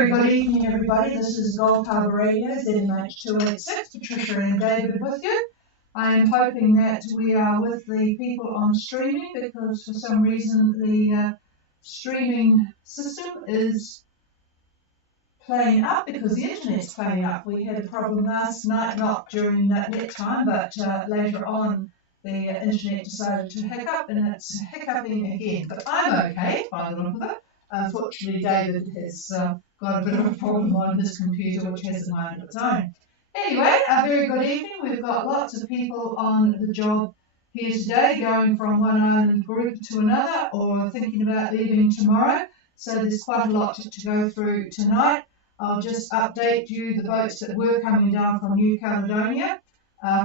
very good evening, everybody. This is Gold Harbour Radio, ZMH286. Patricia and David with you. I am hoping that we are with the people on streaming because for some reason the streaming system is playing up because the internet's playing up. We had a problem last night, not during that time, but later on the internet decided to hiccup and it's hiccuping again. But I'm okay by the look of it. Unfortunately, David has got a bit of a problem on his computer, which has a mind of its own. Anyway, a very good evening. We've got lots of people on the job here today, going from one island group to another or thinking about leaving tomorrow. So there's quite a lot to go through tonight. I'll just update you the boats that were coming down from New Caledonia.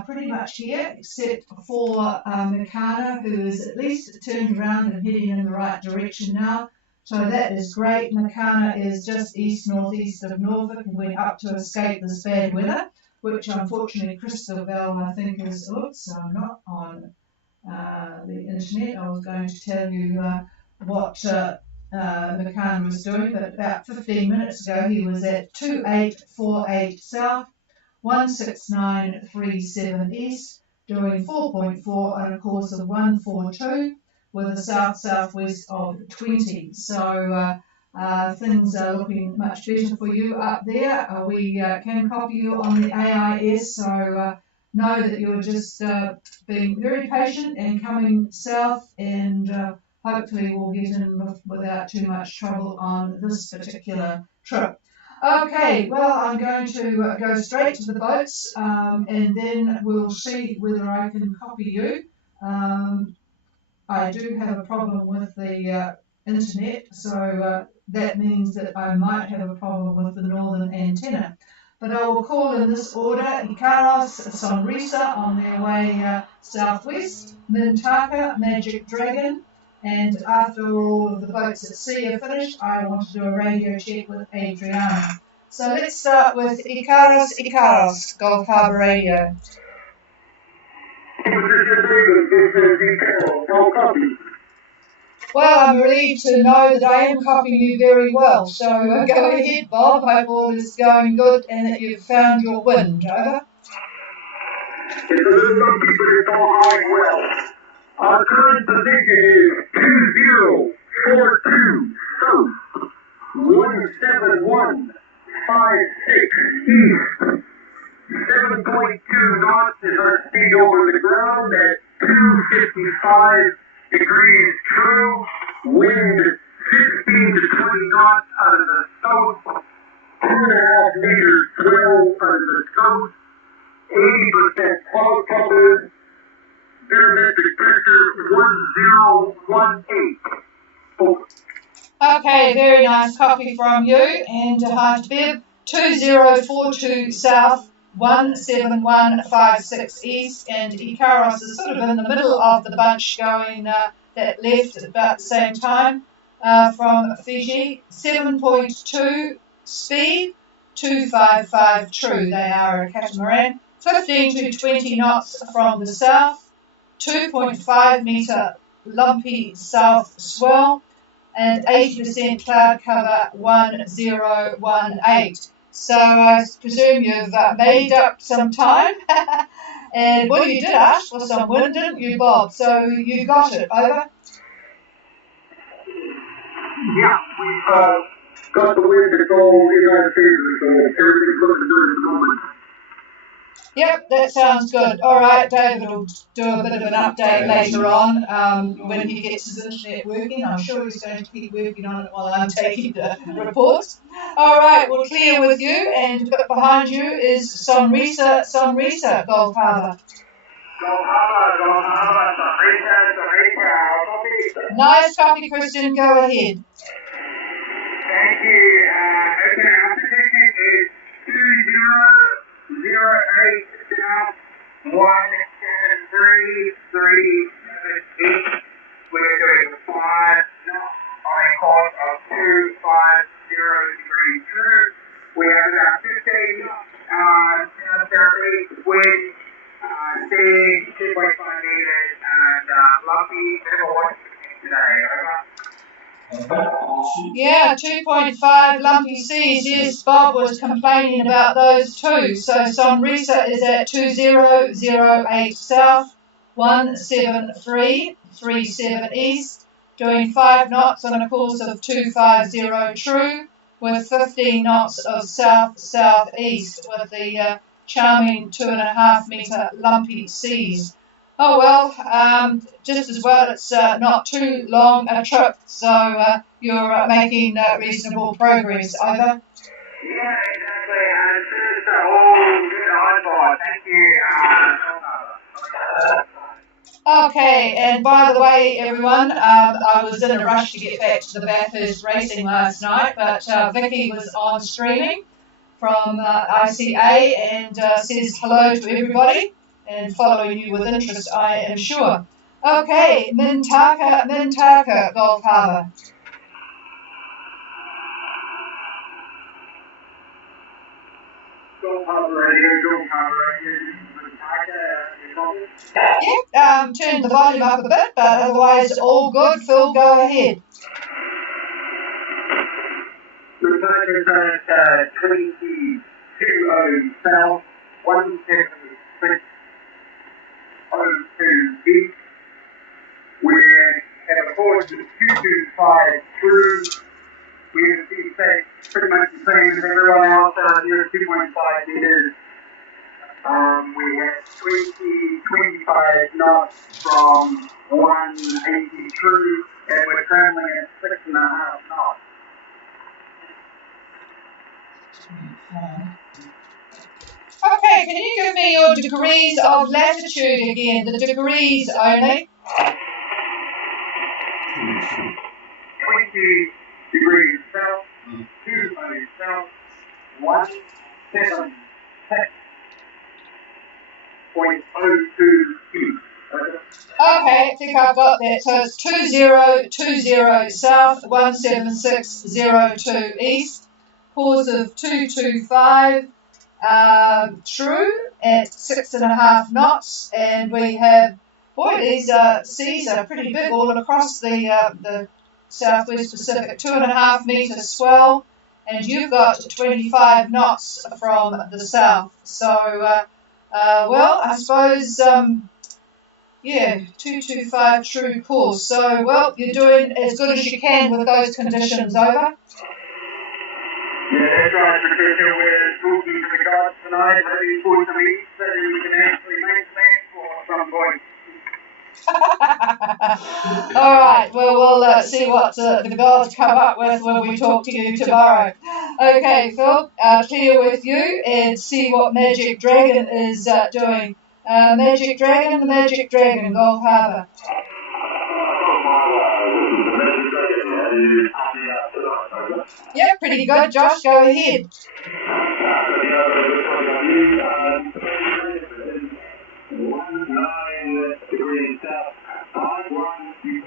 Pretty much here, except for Makana, who is at least turned around and heading in the right direction now. So that is great. Makana is just east-northeast of Norfolk and went up to escape this bad weather, which unfortunately Crystal Bell, I think, is, oops, I'm not on the internet. I was going to tell you what Makana was doing, but about 15 minutes ago he was at 2848 south, 16937 east, doing 4.4 on a course of 142. With a south-southwest of 20. So things are looking much better for you up there. We can copy you on the AIS, so know that you're just being very patient and coming south, and hopefully we'll get in without too much trouble on this particular trip. Okay, well, I'm going to go straight to the boats, and then we'll see whether I can copy you. I do have a problem with the internet, so that means that I might have a problem with the northern antenna. But I will call in this order: Ikaros, Sonrisa on their way southwest, Mintaka, Magic Dragon, and after all of the boats at sea are finished, I want to do a radio check with Adriana. So let's start with Ikaros, Gulf Harbour Radio. Well, I'm relieved to know that I am copying you very well. So go ahead, Bob. Hope all is going good and that you've found your wind. Over. It's a little bumpy, but it's all going well. Our current position is 2042 south, 17156 east. 7.2 knots is our speed over the ground at 255 degrees true. Wind 16 to 20 knots out of the south. 2.5 meters swell out of the south. 80% cloud cover. Barometric pressure 1018. Over. Okay, very nice copy from you. And hi to Bev. 2042 south, 17156 east, and Ikaros is sort of in the middle of the bunch going that left at about the same time from Fiji. 7.2 speed, 255 true. They are a catamaran. 15 to 20 knots from the south, 2.5 metre lumpy south swell, and 80% cloud cover 1018. So I presume you've made up some time. And well, you did ask for some wind, didn't you, Bob? So you got it. Over. Yeah, we've got the wind control in our favor, so everything's looking good at the moment. Yep, that sounds good. All right, David will do a bit of an update later on when he gets his internet working. I'm sure he's going to keep working on it while I'm taking the reports. All right, we'll clear with you, and behind you is Sonrisa, Gulf Harbour. Sonrisa. Nice copy, Christian. Go ahead. Thank you. Okay, our position is 2008 south, 17337 east. We're doing 5 knots on a course of 250 degrees true. We have about 15 southeast wind, speed 2.5 meters, and lumpy level 1 today. Over. Yeah, 2.5 lumpy seas. Yes, Bob was complaining about those too. So Sonrisa is at 2008 south, 17337 east, doing 5 knots on a course of 250 true, with 15 knots of south-southeast, with the charming 2.5 metre lumpy seas. Oh well, just as well it's not too long a trip, so you're making reasonable progress. Over. Yeah, exactly. It's just a whole good eyeball. Thank you. Okay, and by the way, everyone, I was in a rush to get back to the Bathurst racing last night, but Vicky was on streaming from ICA and says hello to everybody and following you with interest, I am sure. Okay, Mintaka, Gulf Harbour. Gulf Harbour Radio, Yep, turn the volume up a bit, but otherwise all good. Phil, go ahead. Mintaka at 2020 south, 17602 east. We have a course of 225 through. We have sea state pretty much the same as everyone else out here, 2.5 meters. We have 25 knots from 180 true, and we're traveling at 6.5 knots. Okay, can you give me your degrees of latitude again? The degrees only. 20 degrees south, 20 south, 176.02 east. Okay, I think I've got that. So it's 2020 south, 17602 east, course of 225 true at 6.5 knots, and we have, boy, these seas are pretty big all across the Southwest Pacific, 2.5 metre swell, and you've got 25 knots from the south. So, well, I suppose, yeah, 225 true course. So, well, you're doing as good as you can with those conditions. Over. Yeah, that's right, Patricia. We're talking to the guys tonight, hoping for some east so we can actually make plans for some point. All right, well, we'll see what the gods come up with when we talk to you tomorrow. Okay, Phil, clear with you and see what Magic Dragon is doing. Magic Dragon, Gulf Harbour. Yep, pretty good. Josh, go ahead. 19 degrees south, 19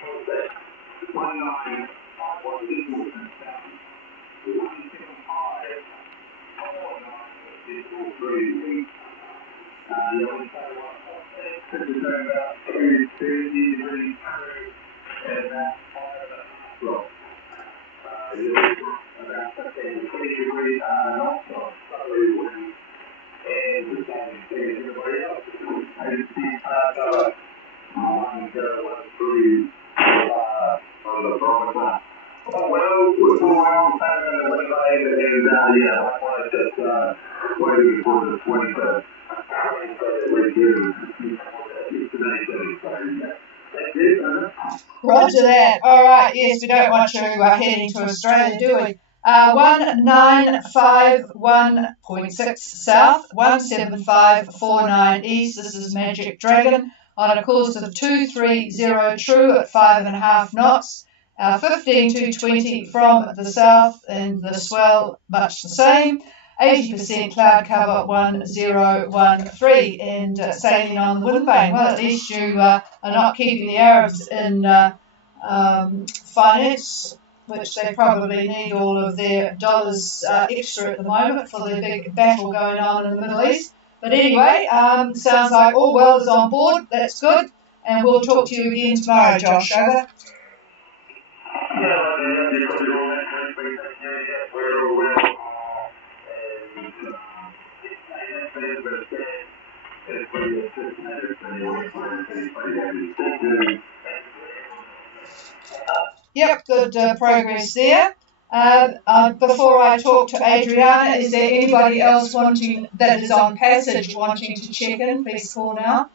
Roger that. All right, yes, we don't want you heading to Australia, do we? 1951.6 south, 17549 east. This is Magic Dragon on a course of 230 true at 5.5 knots. 15 to 20 from the south, and the swell much the same. 80% cloud cover, 1013, and sailing on the wind vane. Well, at least you are not keeping the Arabs in finance, which they probably need all of their dollars extra at the moment for the big battle going on in the Middle East. But anyway, sounds like all well is on board. That's good, and we'll talk to you again tomorrow, Josh. Over. Yep, good progress there. Before I talk to Adriana, is there anybody else that is on passage wanting to check in? Please call now.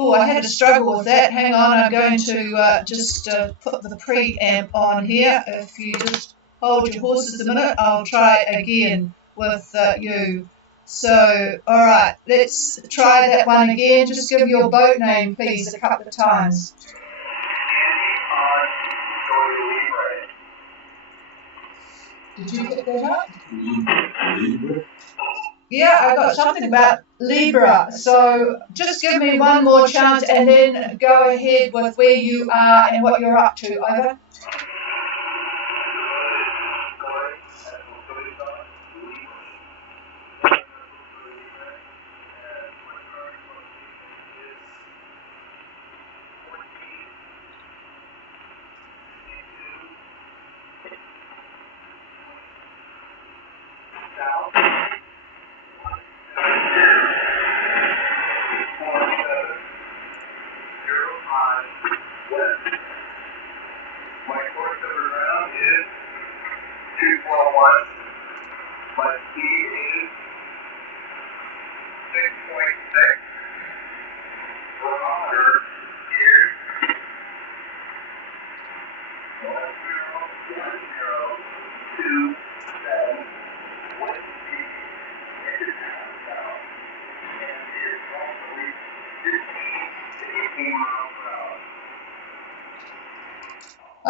Oh, I had a struggle with that. Hang on, I'm going to just put the preamp on here. If you just hold your horses a minute, I'll try again with you. So, all right, let's try that one again. Just give your boat name, please, a couple of times. Did you pick that up? Yeah, I got something about Libra. So just give me one more chance and then go ahead with where you are and what you're up to. Over.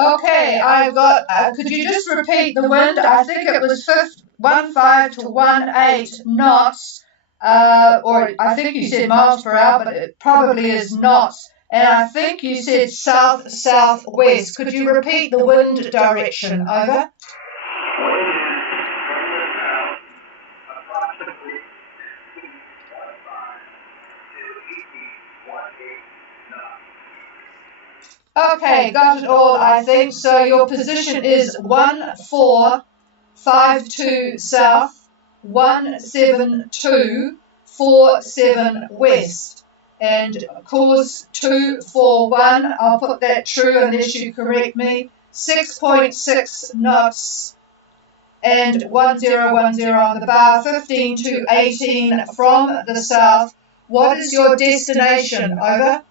Okay, I've got, could you just repeat the wind? I think it was 15 to 18 knots, or I think you said miles per hour, but it probably is knots. And I think you said south-southwest. Could you repeat the wind direction? Over. Okay, got it all, I think. So your position is 1452 south, 17247 west, and course 241. I'll put that true unless you correct me. 6.6 knots and 1010 on the bar, 15 to 18 from the south. What is your destination? Over.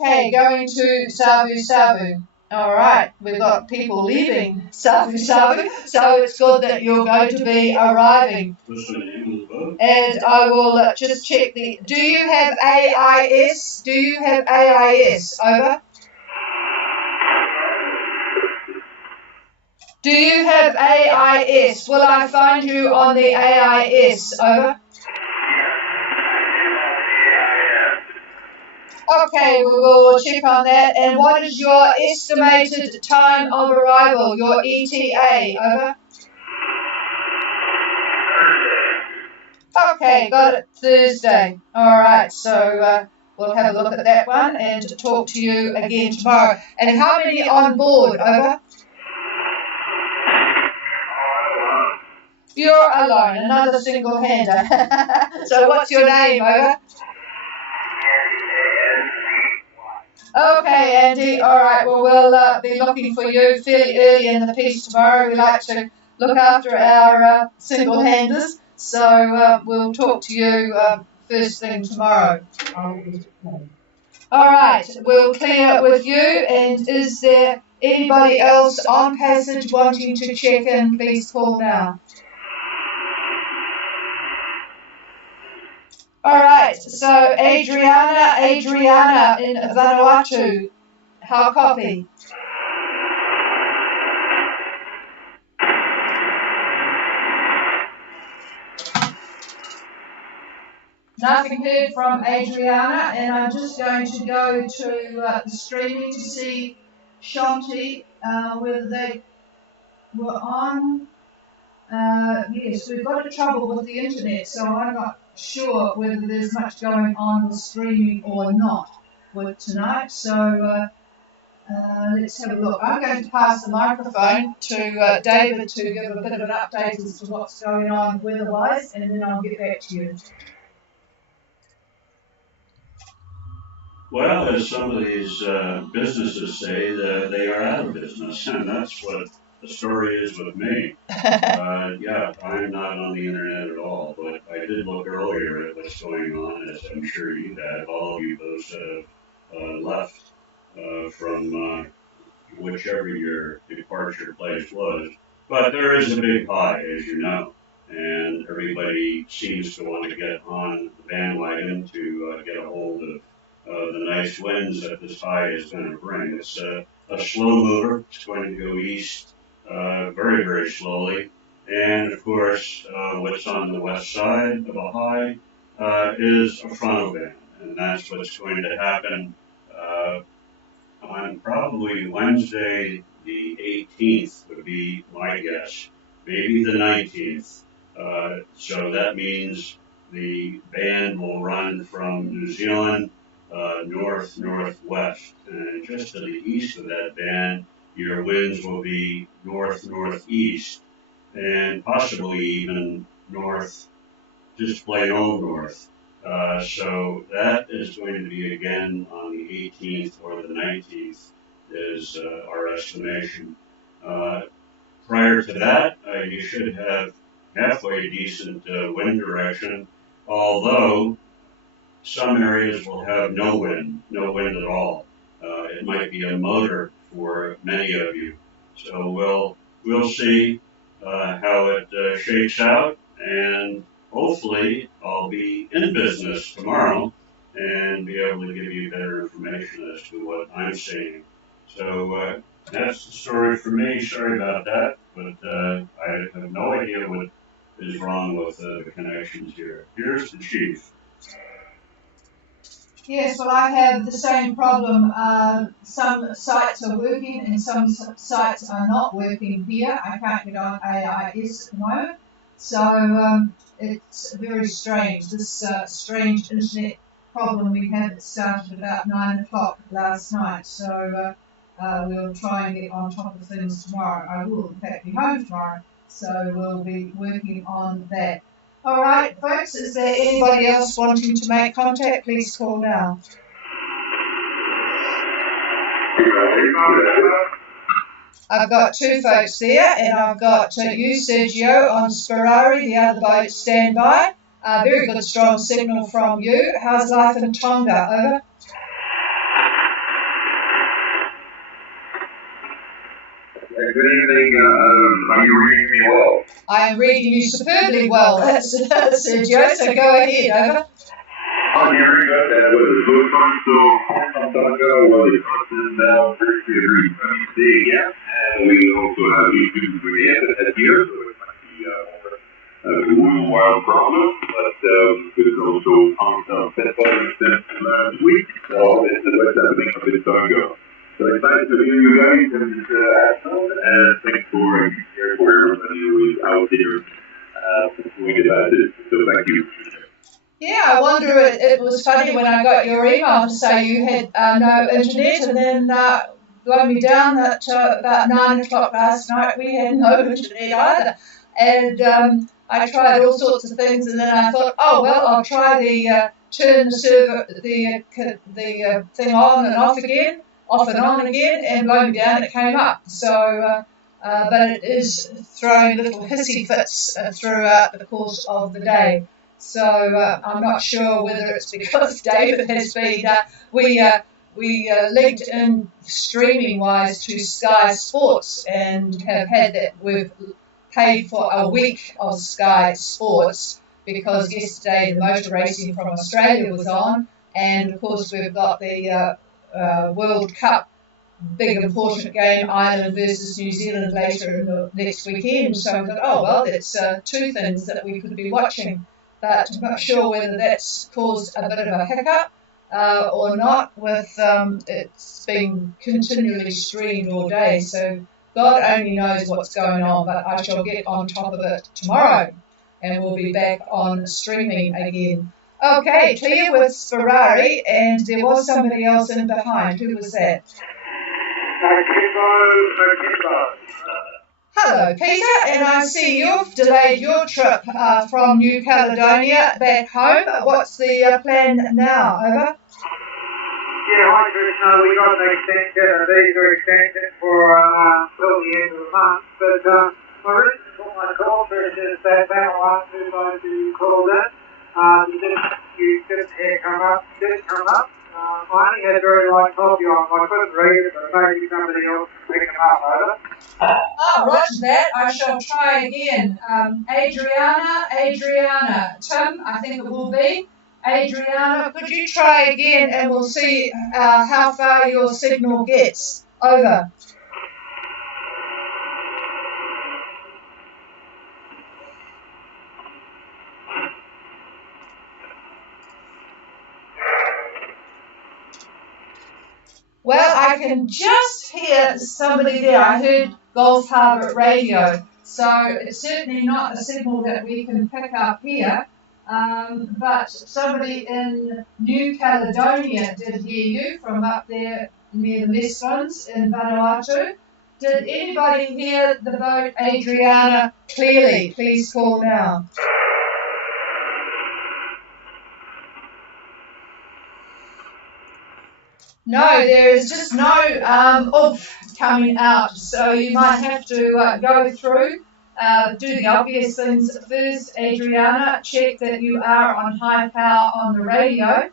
Okay, going to Savu. All right, we've got people leaving Savu, so it's good that you're going to be arriving. And I will just check the. Do you have AIS? Do you have AIS? Over. Do you have AIS? Will I find you on the AIS? Over. Okay, we will check on that. And what is your estimated time of arrival, your ETA? Over. Okay, got it. Thursday. All right, so we'll have a look at that one and talk to you again tomorrow. And how many on board? Over. You're alone, another single-hander. So what's your name? Over. Okay, Andy. All right. Well, we'll be looking for you fairly early in the piece tomorrow. We like to look after our single-handers, so we'll talk to you first thing tomorrow. All right. We'll clear with you. And is there anybody else on passage wanting to check in? Please call now. All right, so Adriana in Vanuatu, how copy? Nothing heard from Adriana, and I'm just going to go to the streaming to see Shanti, whether they were on. yes, we've got a trouble with the internet, so I'm not sure whether there's much going on with streaming or not with tonight. So let's have a look. I'm going to pass the microphone to David to give a bit of an update as to what's going on weather-wise, and then I'll get back to you. Well, as some of these businesses say, they are out of business, and that's what the story is with me. Yeah, I'm not on the internet at all, but I did look earlier at what's going on, as I'm sure you have, all of you, those that have left from whichever your departure place was. But there is a big pie, as you know, and everybody seems to want to get on the bandwagon to get a hold of the nice winds that this high is going to bring. It's a slow mover. It's going to go east very, very slowly. And of course, what's on the west side of a high is a frontal band. And that's what's going to happen on probably Wednesday, the 18th would be my guess. Maybe the 19th. So that means the band will run from New Zealand north-northwest, and just to the east of that band, your winds will be north-northeast, and possibly even north, just plain old north. So that is going to be again on the 18th or the 19th is our estimation. Prior to that, you should have halfway decent wind direction, although some areas will have no wind at all. It might be a motor for many of you. So we'll see how it shakes out, and hopefully I'll be in business tomorrow and be able to give you better information as to what I'm seeing. So that's the story for me. Sorry about that, but I have no idea what is wrong with the connections here. Here's the chief. Yes, well, I have the same problem. Some sites are working and some sites are not working here. I can't get on AIS at the moment. So it's very strange, this strange internet problem we had that started about 9 o'clock last night. So we'll try and get on top of things tomorrow. I will, in fact, be home tomorrow. So we'll be working on that. All right, folks, is there anybody else wanting to make contact? Please call now. I've got two folks there, and I've got you, Sergio, on Sperari, the other boat standby. Very good, strong signal from you. How's life in Tonga? Over. Good evening. Are you reading me well? I am reading you superbly well, Sergio, so go ahead, over. Okay, very good. Good one. So, Tonga, well, the person now virtually agreed to stay again, and we also have issues with the internet here, so it might be a worldwide problem, but there's also some pitfalls since last week, so this is what's happening up in Tonga. So excited to hear you guys in this afternoon, and thanks for being here for everybody who is out there doing about this. So thank you. Yeah, I wonder, it was funny when I got your email to say you had no internet, and then blow me down that about 9 o'clock last night we had no internet either. And I tried all sorts of things, and then I thought, oh, well, I'll try the turn the server, the thing on and off again. Off and on again, and blow me down, it came up. So, but it is throwing little hissy fits throughout the course of the day. So I'm not sure whether it's because David has been, we linked in streaming-wise to Sky Sports and have had that. We've paid for a week of Sky Sports because yesterday the motor racing from Australia was on, and of course we've got the World Cup, big important game, Ireland versus New Zealand later in the next weekend. So I thought, oh, well, that's two things that we could be watching. But I'm not sure whether that's caused a bit of a hiccup or not with it's being continually streamed all day. So God only knows what's going on, but I shall get on top of it tomorrow, and we'll be back on streaming again. Okay, clear with Ferrari, and there was somebody else in behind. Who was that? Hello, Peter, and I see you've delayed your trip from New Caledonia back home. What's the plan now? Over? Yeah, hi Krishna. We got an extension, a visa extension for till the end of the month. But my reason for my call, Krishna, is that Vanuatu guys who you called in, you didn't hear come up. I only had very light copy on. I couldn't read it, but maybe somebody else can pick them up. Over. Oh, roger that. I shall try again. Adriana, Tim, I think it will be. Adriana, could you try again and we'll see how far your signal gets. Over. Well, I can just hear somebody there. I heard Gulf Harbour radio, so it's certainly not a signal that we can pick up here. But somebody in New Caledonia did hear you from up there near the Mestlins in Vanuatu. Did anybody hear the boat Adriana clearly? Please call now. No, there is just no oomph coming out, so you might have to go through, do the obvious things first, Adriana, check that you are on high power on the radio,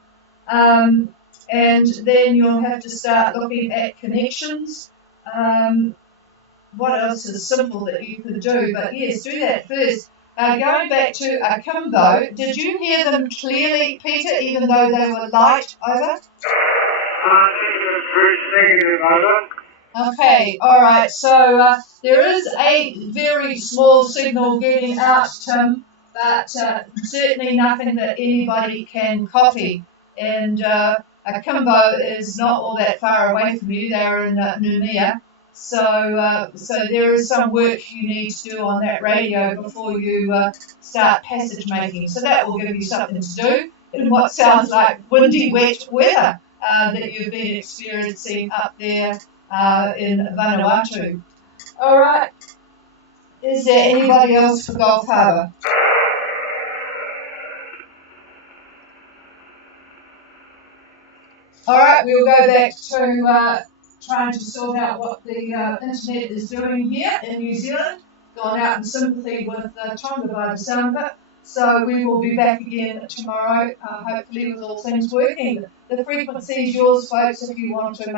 and then you'll have to start looking at connections. What else is simple that you could do? But yes, do that first. Going back to Akimbo, did you hear them clearly, Peter, even though they were light? Over? Okay, alright, so there is a very small signal getting out, Tim, but certainly nothing that anybody can copy. And Akimbo is not all that far away from you, they're in Noumea. So there is some work you need to do on that radio before you start passage making. So that will give you something to do in what sounds like windy, wet weather that you've been experiencing up there in Vanuatu. All right. Is there anybody else for Gulf Harbour? All right, we'll go back to trying to sort out what the internet is doing here in New Zealand. Gone out in sympathy with Tonga by the sound of it. So we will be back again tomorrow, hopefully with all things working. The frequency is yours, folks, if you want to make